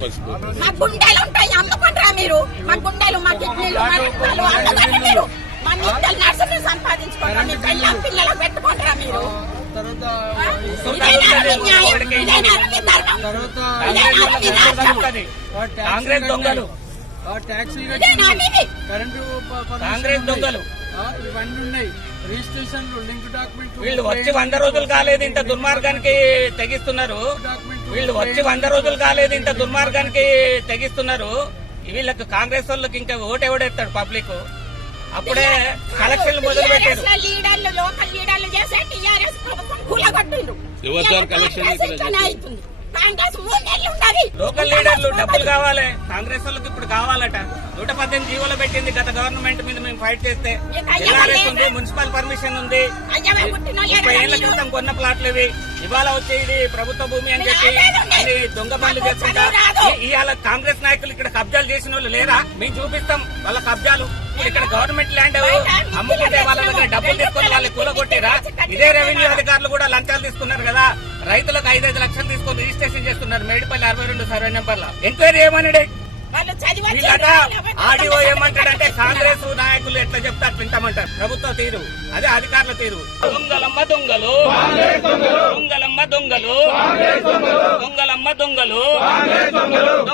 మా గుండెలు ఉంటాయి, అమ్ముకుంటారా మీరు? మా గుండెలు, మా కిడ్నీలు, మా రక్తాలు అమ్ముకుంటారా మీరు? మా నిత్యాలు నర్సులు సంపాదించుకుంటారా? మీ పిల్లలకు పెట్టుకుంటారా మీరు? కాంగ్రెస్ దొంగలు, కాంగ్రెస్ దొంగలు ఇవన్నీ ఉన్నాయి. రిజిస్ట్రేషన్లు, లింక్ డాక్యుమెంట్. వీళ్ళు వచ్చి 100 రోజులు కాలేదు, ఇంత దుర్మార్గానికి తెగిస్తున్నారు. వీళ్ళు వచ్చి 100 రోజులు కాలేదు, ఇంత దుర్మార్గానికి తెగిస్తున్నారు. వీళ్ళకి కాంగ్రెస్ వాళ్ళకి ఇంకా ఓటెవడేస్తాడు పబ్లిక్. అప్పుడే కలెక్షన్లు మొదలు పెట్టారు. లీడర్లు, లోకల్ లీడర్లు చేసే టీఆర్ఎస్ ప్రభుత్వం కూలగొట్టిండు. లోకల్ లీడర్లు డబ్బులు కావాలి, కాంగ్రెస్ వాళ్ళకి ఇప్పుడు కావాలట. 118 జీవోలు పెట్టింది గత గవర్నమెంట్ మీద మేము ఫైట్ చేస్తే. ఎల్ఆర్ఎస్ ఉంది, మున్సిపల్ పర్మిషన్ ఉంది, 30 ఏళ్ల క్రితం కొన్న ప్లాట్లు ఇవి. ఇవాళ వచ్చే ఇది ప్రభుత్వ భూమి అని చెప్పి అన్ని దొంగ పనులు చేస్తుంటా. ఇవాళ కాంగ్రెస్ నాయకులు ఇక్కడ కబ్జాలు చేసిన వాళ్ళు లేరా? మేము చూపిస్తాం వాళ్ళ కబ్జాలు. ఇక్కడ గవర్నమెంట్ ల్యాండ్ అమ్ముకుంటే వాళ్ళ దగ్గర డబ్బులు తీసుకుని వాళ్ళు కూలగొట్టిరా? ఇదే రెవెన్యూ అధికారులు కూడా లంచాలు తీసుకున్నారు కదా. రైతులకు 5-5 లక్షలు తీసుకుని రిజిస్ట్రేషన్ చేస్తున్నారు మేడిపల్లి 62 సర్వే నెంబర్ల. ఎంక్వైరీ ఏమన్నాడు వీళ్ళట? ఆడియో ఏమంటాడంటే కాంగ్రెస్ నాయకులు ఎట్లా చెప్తే అట్లా వింటామంటారు. ప్రభుత్వ తీరు అదే, అధికారుల తీరు. దొంగలమ్మ దొంగలు, దొంగలమ్మ దొంగలు, దొంగలమ్మ దొంగలు, దొంగ